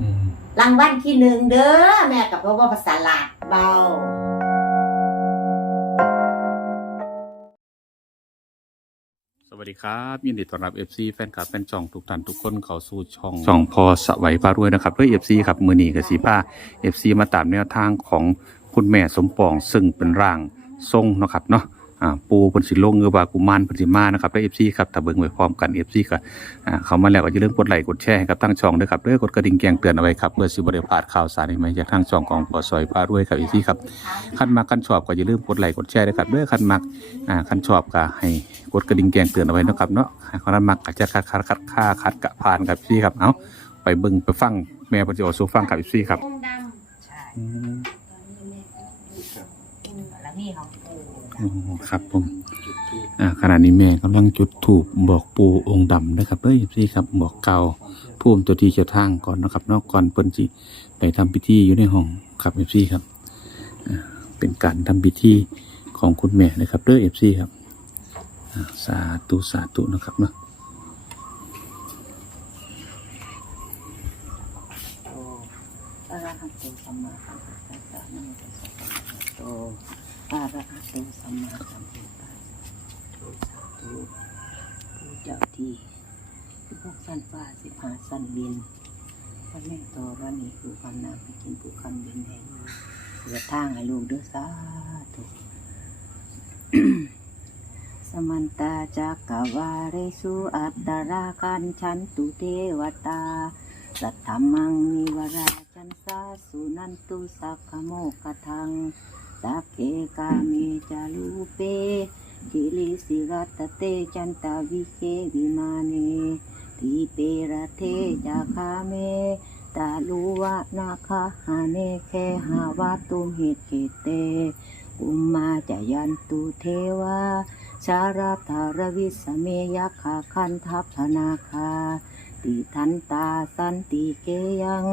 อืมรางวัลที่หนึ่งเด้อแม่กับพ่อว่าภาษาลาดเบาสวัสดีครับยินดีต้อนรับ FC แฟนคลับแฟนจ่องทุกท่านทุกคนเข้าสู่ช่องช่องพอสวัยพารวยนะครับด้วย FC ครับมือนีกับสีป้า FC มาตามแนวทางของคุณแม่สมปองซึ่งเป็นร่างทรงเนาะครับเนาะ อ่าปูเพิ่นสิลงเงือบากุมารเพิ่นสิมานะครับด้วย FC ครับถ้าเบิ่งไว้พร้อมกัน FC ก็อ่าเข้ามาแล้วก็อย่าลืมกดไลค์กดแชร์ให้กับทางช่องด้วยครับด้วยกดกระดิ่งแจ้งเตือนเอาไว้ครับเพื่อสิบ่ได้พลาดข่าวสารใหม่ๆจากทางช่องของพอสวัยพารวยครับ FC ครับคันมักคันชอบก็อย่าลืมกดไลค์กดแชร์ด้วยครับเด้อคันมักอ่าคันชอบก็ให้กดกระดิ่งแจ้งเตือนเอาไว้เนาะครับเนาะคันมักก็จะคัดคัดคัดค่าคัดกะผ่านกับพี่ครับเอาไปเบิ่งไปฟังแม่ปฏิโอสู่ฟังกับพี่ครับองค์ดำใช่อืมแล้วนี่ของปู่ อ๋อครับผม อ่าขณะนี้แม่กำลังจุดถูกบอกปูองค์ดำนะครับเด้อพี่ครับบอกเก่าพูมตัวที่เจ้าทางก่อนนะครับนอกก่อนเปิ้นจิไปทำพิธีอยู่ในห้องครับเอฟซีครับอ่าเป็นการทำพิธีของคุณแม่นะครับเด้อเอฟซีครับอ่าสาธุสาธุนะครับเนาะ โตอะระหะโตสัมมาสัมพุทธัสสะนะโมตัสสะภะคะวะโตอะระหะโตสัมมาสัมพุทธัสสะโตสาธุผู้เจ้าที่สิบหกสั้นฟ้าสิบห้าสั้นบินพระแม่โตระนีผู้คำนามให้กินผู้คำบินให้อยู่เปิดทางให้ลูกเด้อสาธุสมันตาจักกวาเรสุอัตตราคันชันตุเทวตา สัทธมังนิวราจันสาสุนันตุสักขโมกทังสักเคกาเมจาลูเปกิลิสิรัตเตจันตาวิเควิมาเนทีเปรเทจาคาเม ตาลูวะนาคาหาเนเคหาวาตุมหิตเกเตอุมมาจยันตุเทวาชาราธารวิสเมยักขาคันทัพธนาคา ติทันตาสันติเกยัง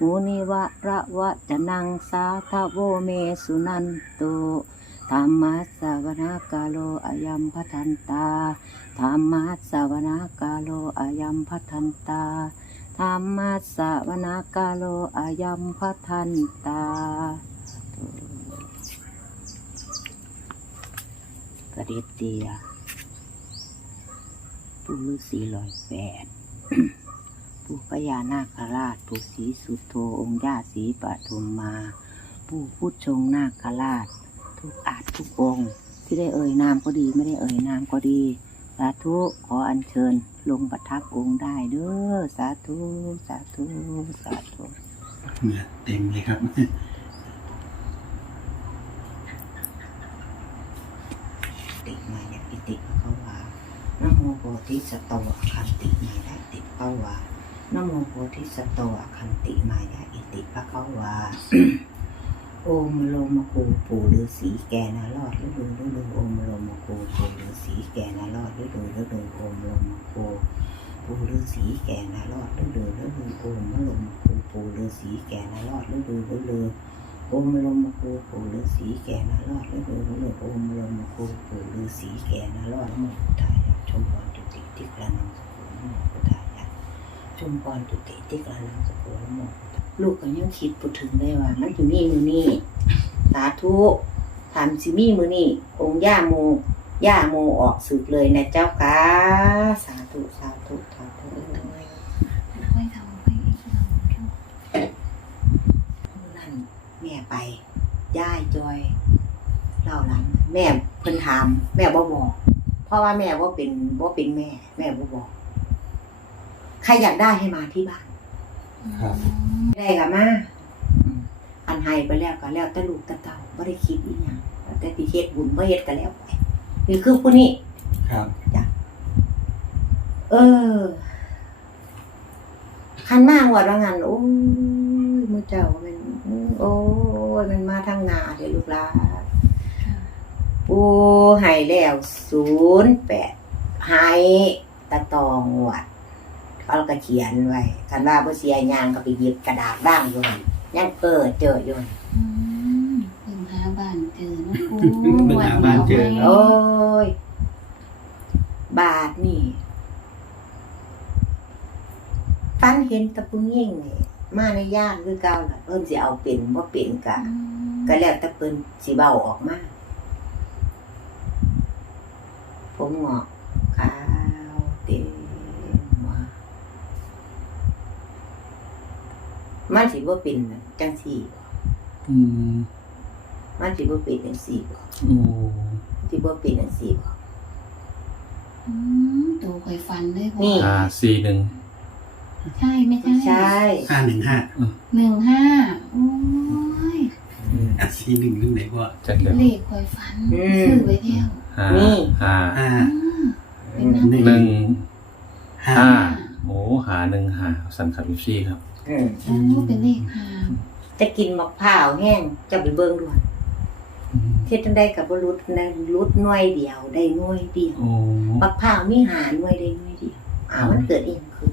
มุนิวะระวะจะนังสาทโวเมสุนันโตธรรมัสสวนากาโลอายัมพัทันตาธรรมัสสวนากาโลอายัมพัทันตา ธรรมัสสวนากาโลอายัมพัทันตา กระเดียเตียปู่ฤาษีลอยแปดปู่พญานาคราชปู่ศรีสุโธองค์ย่าศีปฐุมมาปู่พุทชงนาคราช ทุกอาจทุกองค์ ที่ได้เอ่ยนามก็ดีไม่ได้เอ่ยนามก็ดี สาธุขออัญเชิญลงประทับองค์ได้เด้อสาธุสาธุสาธุเต็มเลยครับติมายาอิติภะคะวานะโมโพธิสัตวะคันติมายาอิติภะคะวานะโมโพธิสัตวะคันติมายาอิติภะคะวา โอมโลมคูปู่ฤาษีแกนารอดฤดูฤดูโอมโลมคูปู่ฤาษีแกนารอดฤดูฤดูโอมโลมคูปู่ฤาษีแกนารอดฤดูฤดูโอมโลมคูปู่ฤาษีแกนารอดฤดูฤดูโอมลมคูปู่ฤาษีแกนารอดฤดูฤดูโอมลมคูปู่ฤาษีแกนารอดมุทายะชมพรจุติติกระนังสกุลโมพุทายะชมพรจุติติกระนังสกุลโมพุท ลูกก็ยังคิดพูดถึงได้ว่า มันจะมีมือนี่สาธุถามสิมีมือนี่องค์ย่าโมย่าโมออกสึกเลยนะเจ้าค่ะสาธุสาธุสาธุไม่ทำไม่ทำนั่นแม่ไปย่ายจอยเล่าหลังแม่เพิ่นถาม แม่บ่บอกเพราะว่าแม่ว่าเป็นว่าเป็นแม่ แม่บ่บอก ใครอยากได้ให้มาที่บ้าน ครับ ได้กับมาอืมอันให้ไปแล้วก็แล้วแต่ลูกแต่เต่าไม่ได้คิดอีหยังแล้วแต่ที่เฮ็ดบุญบ่เฮ็ดก็แล้วไปนี่คือผู้นี้ครับเออคันมากว่าว่างั้นโอ้ยมือเจ้ามันโอ้ยมันมาทางหน้าเดี๋ยวลูกหลานปูให้แล้วศูนย์แปดให้ตะตองวัด เขาก็เขียนไว้คันว่าบ่เสียยางก็ไปหยิบกระดาษบ้างอยู่นั่นยังเออเจออยู่นั่นอืมเพิ่งหาบ้านเจอนะครูเพิ่งหาบ้านเจอโอ้ย บาทนี่ฟันเห็นตะปุยิ่งนี่มาในย่านคือเก่าล่ะเพิ่นสิเอาเป็นบ่เป็นกะอืมก็แล้วแต่เพิ่นสิเบาออกมา ผมงอกขาวเต็มหัว มันสิบ่เป็นน่ะจังซี่อืมมันสิบ่เป็นจังซี่บ่โอ้สิบ่เป็นจังซี่บ่อืมตัวเคยฟันเลยบ่นี่ห้าสี่หนึ่งใช่ไม่ใช่ใช่ห้าหนึ่งห้าหนึ่งห้าโอ้ยสี่หนึ่งเรื่องไหนพ่อจัดแล้วเลขเคยฟันซื้อไว้แล้วห้านี่ห้าห้า อืมเป็นน้ำหนึ่งหนึ่งห้า ห้าโอ้หาหนึ่งหาสันขับวิชี่ครับ อืมโอ้เป็นเลขห้าจะกินมะพร้าวแห้งจะไปเบิ่งด้วยอืมเฮ็ดจังได๋ก็บ่รุดได้รุดหน่วยเดียวได้หน่วยเดียวโอ้มะพร้าวมีหาหน่วยได้หน่วยเดียวอ้าวมันเกิดเองคือ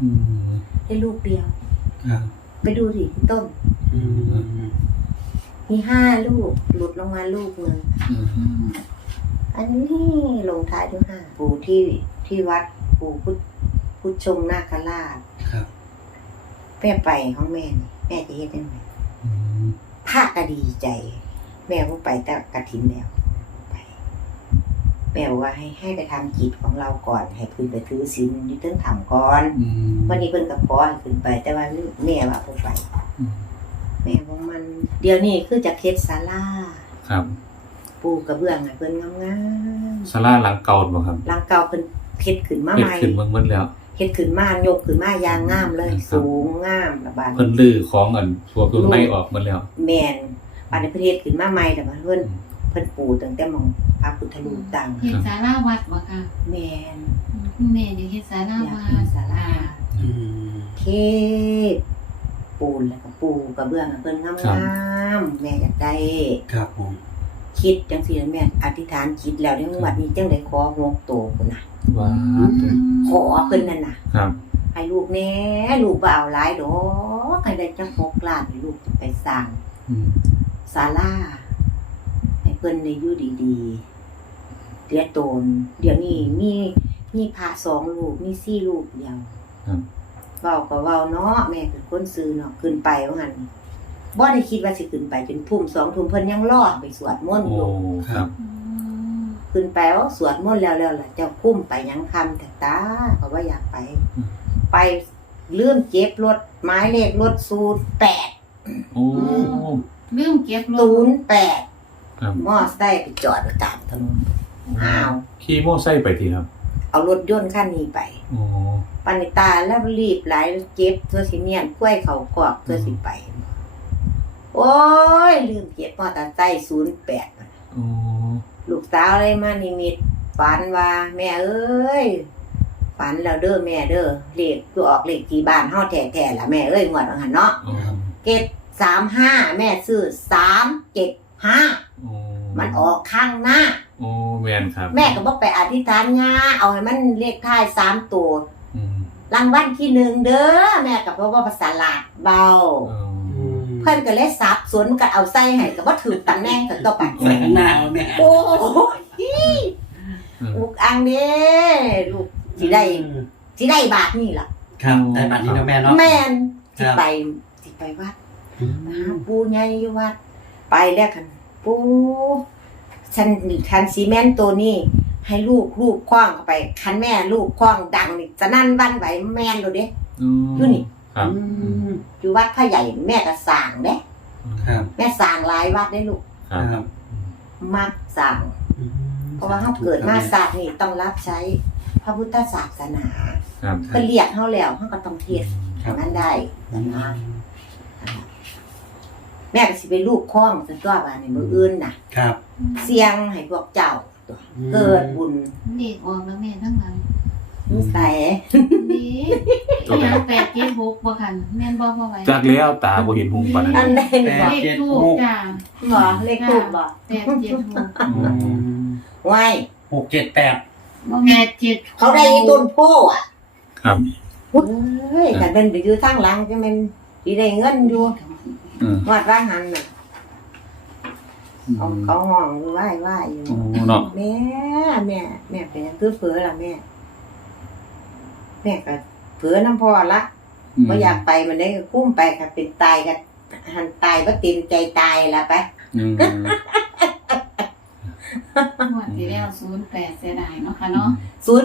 อืมได้ลูกเดียวครับไปดูดิที่ต้น อืมมีห้าลูกหลุดลงมาลูกหนึ่งอืมอืมอันนี้ลงท้ายด้วยห้าปู่ที่ที่วัดปู่พุทธพุทธชงนาคราชครับ แม่ไปของแม่นี่แม่จะเฮ็ดยังไงอืมพาก็ดีใจ แม่ก็ไปแต่กระถินแล้วไป แม่บอกว่าให้ให้ไปทำกิจของเราก่อน ให้พื้นไปถือศีลอยึดต้นทำก่อนอืมวันนี้เพิ่นกับขอให้ขึ้นไป แต่ว่าแม่ว่าบ่ไปอืมแม่ว่ามัน เดี๋ยวนี้คือจะเฮ็ดศาลาครับ ปูกระเบื้องให้เพิ่นงามสลาหลังเก่าบ่ครับๆหลังเก่าเพิ่นเฮ็ดขึ้นมาเป็ใหดม่ขึ้นเมืองเมืองแล้ว เฮ็ดขึ้นมายกขึ้นมาอย่างงามเลยครับสูงงามระบาดเพิ่นลื้อของกันทัวเครื่องในออกหมดแล้วแม่นบาดนี้เพิ่นเฮ็ดขึ้นมาใหม่แต่ว่าเพิ่นอืมเพิ่นปูตั้งแต่หมองพระพุทธรูปตั้งเฮ็ดสาราวัดบ่ค่ะแม่นอืมคุณแม่อยากเฮ็ดสาราอยากวัเฮ็ดดศาลาอืมเทพปูนแล้วก็ปูกระเบื้องให้เพิ่นงาครับมๆแม่อยากได้ครับผม คิดจังซี่นะแม่อธิษฐานคิดแล้วในวัดนี้จังได้ขอหกโตพุ่นน่ะว้าขอเพิ่นนั่นน่ะ ครับให้ลูกแหน่ลูกบ่เอาหลายดอกให้ได้จังหกล้านให้ลูกไปสร้างอืมศาลาให้เพิ่นได้อยู่ดีๆเดี๋ยวโตน เดี๋ยวนี้มีมีพระสองลูกมีสี่ลูกเดียวครับเว้าก็เว้าเนาะแม่เป็นคนซื้อเนาะขึ้นไปว่างั้น บ่ได้คิดว่าสิขึ้นไปจนทุ่มสองทุ่มเพิ่นยังรอไปสวดมนต์โอ้อยู่ครับอืมขึ้นไปว่าสวดมนต์แล้วแล้วล่ะเจ้าคุ้มไปยังคำแต่ตาก็ว่าอยากไป อืม ไปลืมเก็บรถไม้เลขรถศูนย์แปดโอ้ ลืมเก็บรศูถนย์แปดครับ มอไซค์ไปจอดอยู่ตามถนนอ้าว ขี่โม่ไส้ไปทีครับเอารถยนต์คันนี้ไป โอ้ปานิตาแล้วรีบไหลายเจ็บตัวสิเนียนกล้วยเขากรอบตัวสิไป โอ้ย ลืมเก็บมอเตอร์ไซค์ศูนย์แปดโอ้ลูกสาวเลยมานิมิตฝันว่า แม่เอ้ยฝันแล้วเด้อแม่เด้อเลขคือออกเลขที่บ้านเฮาแท้ๆล่ะแม่เอ้ยงวดว่าหั่นเนาะโอ้เจ็ดสามห้าแม่ซื้อสามเจ็ดห้าโอ้มันออกข้างหน้า โอ้แมนครับแม่ก็บอกไปอธิษฐานงาเอาให้มันเลขท้ายสามตัวอืมรางวัลที่หนึ่งเด้อแม่กับพ่อว่าภาษาลาดเบาโอ้อืม เพิ่นก็เลยสับสนกันเอาใส่ให้ก็บ่ถือตำแหน่งกันต่อไปใส่ข้างหน้าเอาแม่โอ้ยอืมลูกอังเด้ลูกสิได้สิได้บาทนี่ล่ะ ครับได้บัตรนี้แล้วแม่เนาะ แม่นครัสิบไปสิไปวัดอืม หาปู่ใหญ่อยู่วัด ไปแล้วกันปู่ฉันทันซีเมนต์ตัวนี้ ให้ลูกลูกคว้างเข้าไป คันแม่ลูกคว้างดังนี่จะนั่นวันไหวแม่นเลยเด้ อยู่นี่ ครับ อืมอยู่วัดพระใหญ่แม่ก็สร้างเด้ครับแม่สร้างหลายวัดได้ลูกครับครับมักสร้างอืมเพราะว่าเขาเกิดมาศาสตร์นี่ต้องรับใช้พระพุทธศาสนาครับเพิ่นเรียกเขาแล้วเขาก็ต้องเทศครับนั้นได้นะแม่ก็สิไปลูกคล้องสันตัวบาดในมืออื่นน่ะ ครับเสียงให้พวกเจ้าตัวอืมเกิดบุญเลขออกแล้วแม่ทั้งหลัง นิสัยนี่ตัวไหนยังแปดเจ็ดหกบ่คันแม่นบ่พอไหวจากแล้วตาบ่เห็นหุงปานนั้นอันใดนี่บอกเลขทูกจ้าบ่เลขถูกบ่แปดเจ็ดหกอืมไว้หกเจ็ดแปดบ่แม่เจ็ดเขาได้อีต้นโพอะครับเฮ้ยแต่เป็นไปอยู่ทางหลังจะเป็นสิได้เงินอยู่อืมวัดร่างหันน่ะเขาเขาห้องอยู่ไหว้ไหว้อยู่ โอ้เนาะแม่แม่แม่เป็นหยังคือเผือละแม่ แม่ก็เผือน้ำพอละอืมบ่อยากไปมันได้ก็คุ้มไปค่ะเป็นตายกันหันตายบ่เต็มใจตายละไปอืมงวดที่แล้วศูนย์แปดเสียดายเนาะค่ะเนาะ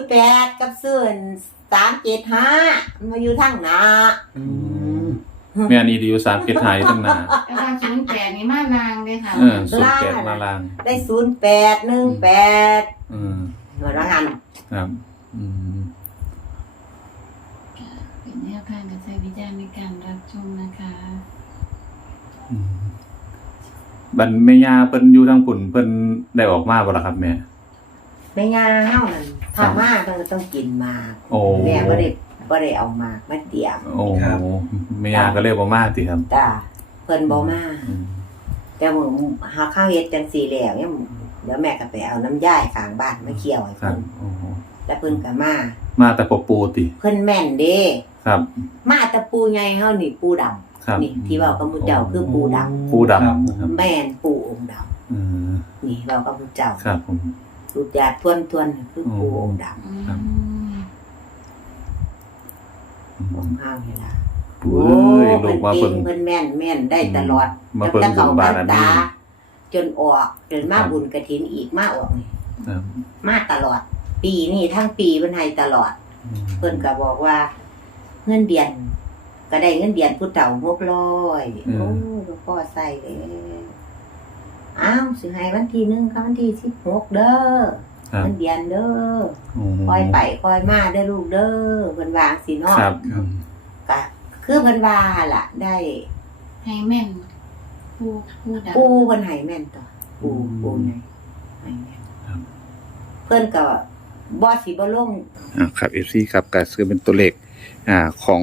08กับเสื้อ375มันมาอยู่ทางหน้าอืมแม่นี่ดีอยู่สามเกตหายตั้งนานแต่ว่าศูนย์แปดนี่มานางเลยค่ะเออสุดแกตมาลาง ได้0818อืมหน่วยละงันครับ อืมเป็นแน วทางการใช้วิจารณ์ในการรับชมนะคะอืมบันแม่ย่าเพิ่นอยู่ทางปุ่นเพิ่นได้ออกมาบ่ล่ะครับแม่แม่ย่าเฮานั่นถ้ามาเพิ่นก็ต้องกินหมากโอ้แม่บ่ได้บ่ได้เอาหมากมาเตรียมโอ้แม่ย่าก็เลยบ่มาติครับจ้าเพิ่นบ่มาอืมแต่มึงหาข้าวเฮ็ดจังซี่แล้วเนี่ยเดี๋ยวแม่ก็ไปเอาน้ำย่ายข้างบ้านมาเคี่ยวให้ครัเพิ่บนโอ้แล้วเพิ่นก็มา มาแต่ปอปูติ เพิ่นแม่นเด้ครับ มาแต่ปูใหญ่เฮานี่ปูดำครับ นี่ที่เว้ากับหมู่เจ้าคือปูดำปูดำนะครับแม่นปูองค์ดำอืมนี่เว้ากับหมู่เจ้าครับผม รูปยาทวนๆคือปูองค์ดำอืครับมของเฮานี่ล่ะปูเอ้ยลูเพิ่กนมาเก่เพิ่งงเพิ่นแม่นแม่นได้ตลอดมาเพิ่งตั้งแต่บุญเขาบาพรรรมีษาจนออกจนมาครับบุญกฐินอีกมาออกนี่ ครับมาตลอด ปีนี่ทั้งปีเพิ่นให้ตลอด เพิ่นก็บอกว่า เงินเดือนก็ได้เงินเดือนผู้เฒ่าหกร้อยอืม โอ้ก็พอใส่เลยอ้าวสิให้วันที่หนึ่งค่ะวันที่สิบหกเด้อครับเงินเดือนเด้อโอ้คอยไปคอยมาเด้อลูกเด้อเพิ่นวาจั่งสิเนาะครับก็คือเพิ่นว่าล่ะ ได้ให้แม่นผู้ผู้ดำปูเพิ่นให้แม่นต่อปูปูไงให้แม่นครับเพิ่นก็ บ่สิบ่ลงอ่าครับ FC ครับก็คือเป็นตัวเลขอ่าของ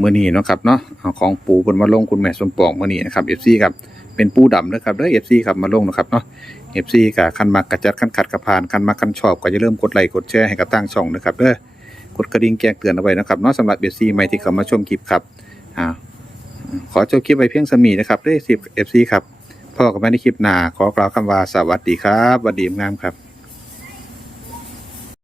มื้อนี้เนาะครับเนาะอ่าของปู่เพิ่นมาลงคุณแม่สมปองมื้อนี้นะครับ FC ครับเป็นปูดำนะครับเด้อ FC ครับมาลงนะครับเนาะ FC ก็คันมักกระจัดคันขัดกระพานคันมักคันชอบก็อย่าลืมกดไลค์กดแชร์ให้กับทางช่องนะครับเด้อกดกระดิ่งแจ้งเตือนเอาไว้นะครับเนาะสำหรับ FC ใหม่ที่เข้ามาชมคลิปครับอ่าขอจบคลิปไว้เพียงสำนี้นะครับเด้อ FC ครับพ่อกับแม่ในคลิปหน้าขอกล่าวคำว่าสวัสดีครับวัสดีงามครับ